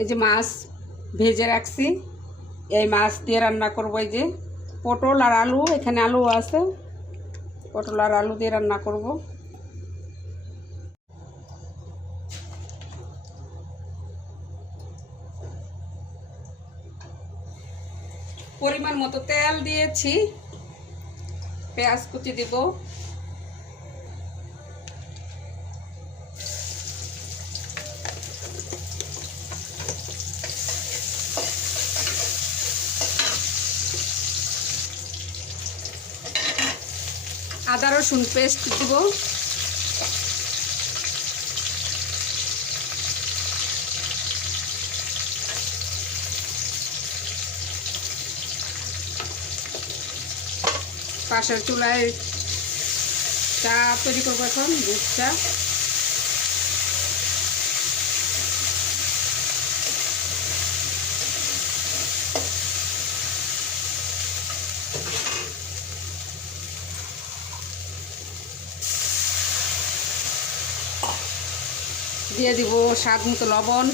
এই যে মাছ ভেজে রাখছি। এই মাছ দিয়ে রান্না করব এই যে পটল আর আলু, এখানে আলু আছে। পটল আর আলু দিয়ে রান্না করব। পরিমাণ মতো তেল দিয়েছি। পেঁয়াজ কুচি দিব। আদা রসুন পেস্ট দিব। পাশের চুলায় চা তৈরি করব এখন দুধ চা। দিয়ে দিব স্বাদ মতো লবণ।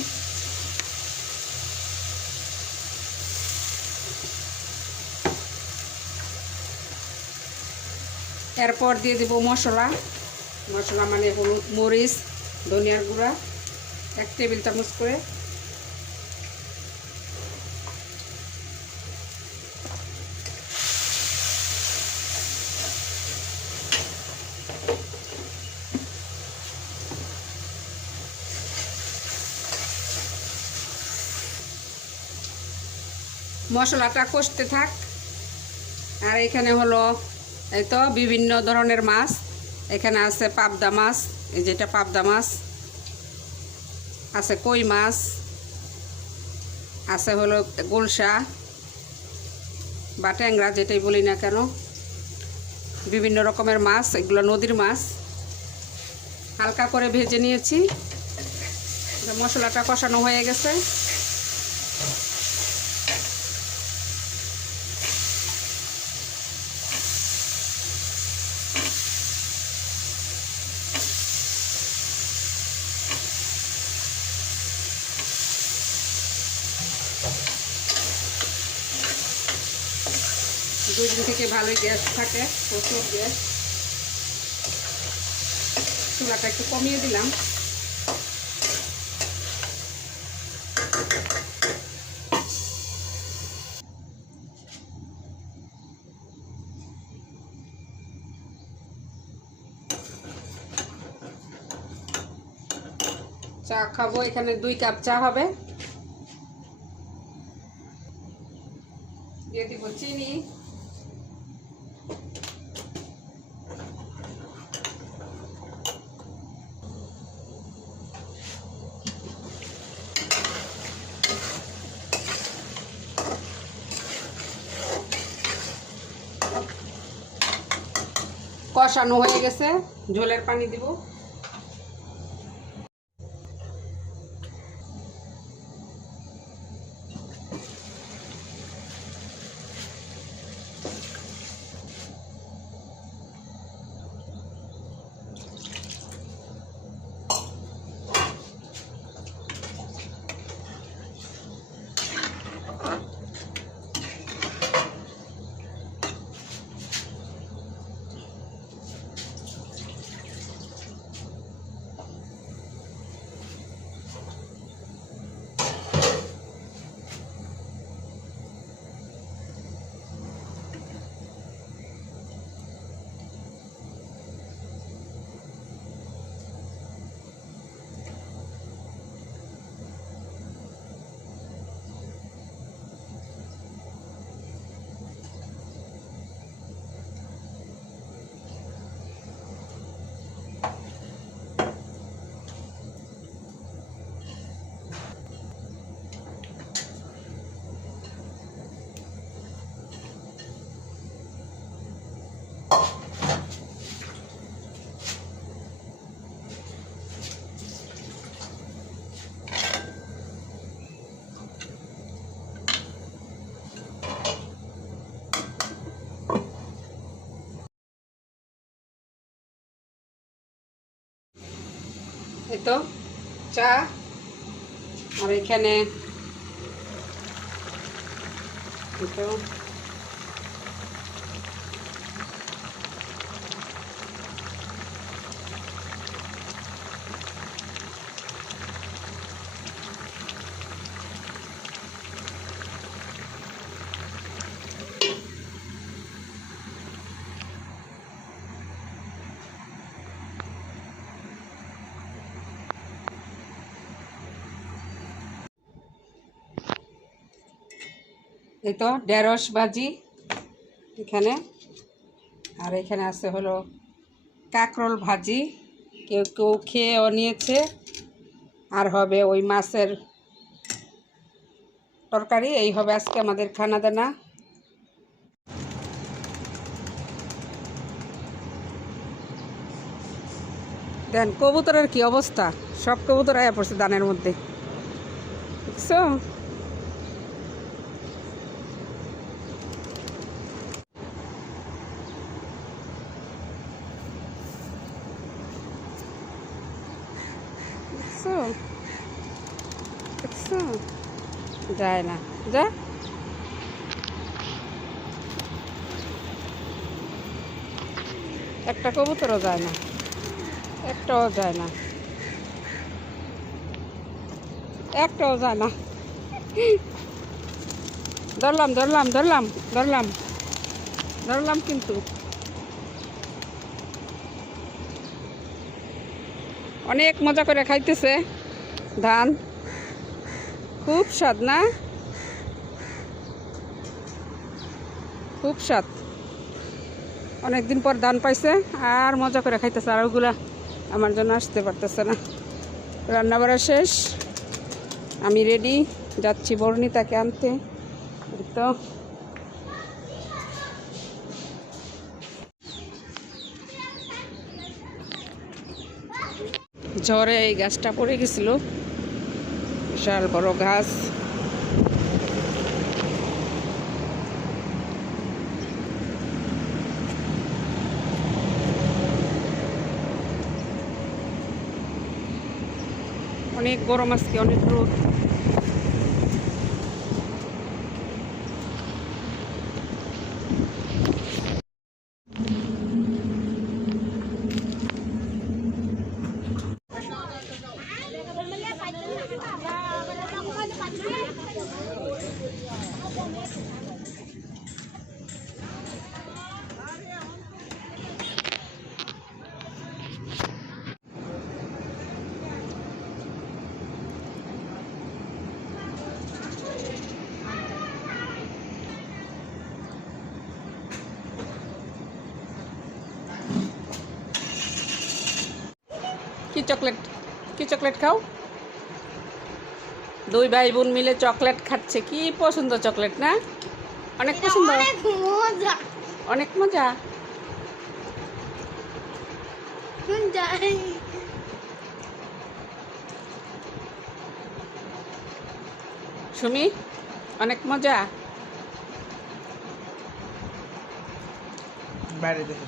এরপর দিয়ে দিব মশলা। মশলা মানে হলুদ, মরিচ, ধনিয়ার গুঁড়া, এক টেবিল চামচ করে। মশলাটা কষতে থাক। আর এখানে হলো, এই তো বিভিন্ন ধরনের মাছ। এখানে আছে পাবদা মাছ, এই যেটা পাবদা মাছ। আছে কই মাছ। আছে হলো গুলশা বা ট্যাংরা যেটাই বলি না কেন। বিভিন্ন রকমের মাছ, এগুলো নদীর মাছ। হালকা করে ভেজে নিয়েছি। মশলাটা কষানো হয়ে গেছে। দুই দিন থেকে ভালোই গ্যাস থাকে, প্রচুর গ্যাস। চুলাটা একটু কমিয়ে দিলাম। চা খাব, এখানে দুই কাপ চা হবে। দিয়ে দিব চিনি। কষানো হয়ে গেছে ঝোলের পানি দিব। তো? চা? আর এখানে এই তো, ঢেঁড়স ভাজি এখানে। আর এখানে আছে হলো কাঁকরোল ভাজি। কেউ কেউ খেয়েও নিয়েছে। আর হবে ওই মাছের তরকারি। এই হবে আজকে আমাদের খানা দানা দেন কবুতরের কি অবস্থা? সব কবুতর আয়া পড়ছে দানের মধ্যে। দেখছ? দেখছ? দেখছ? যায় না। যা। একটা কবুতরও যায় না। একটাও যায় না। একটাও যায় না। ধরলাম ধরলাম ধরলাম ধরলাম। ধরলাম কিন্তু। অনেক মজা করে খাইতেছে। ধান। খুব স্বাদ না? খুব স্বাদ। অনেকদিন পর ধান পাইছে, আর মজা করে খাইতেছে, আর ওগুলা আমার জন্য আসতে পারতেছে না। রান্না বাড়া শেষ। আমি রেডি যাচ্ছি বর্ণিতাকে আনতে। তো। ঝড়ে এই গাছটা পড়ে গেছিল। বিশাল বড় গাছ। অনেক গরম আজকে অনেক রোদ। চকলেট কি চকলেট খাও? দুই ভাই বোন মিলে চকলেট খাচ্ছে। কি পছন্দ চকলেট না? অনেক পছন্দ? অনেক মজা। সুমি অনেক মজা? বাইরে দেখে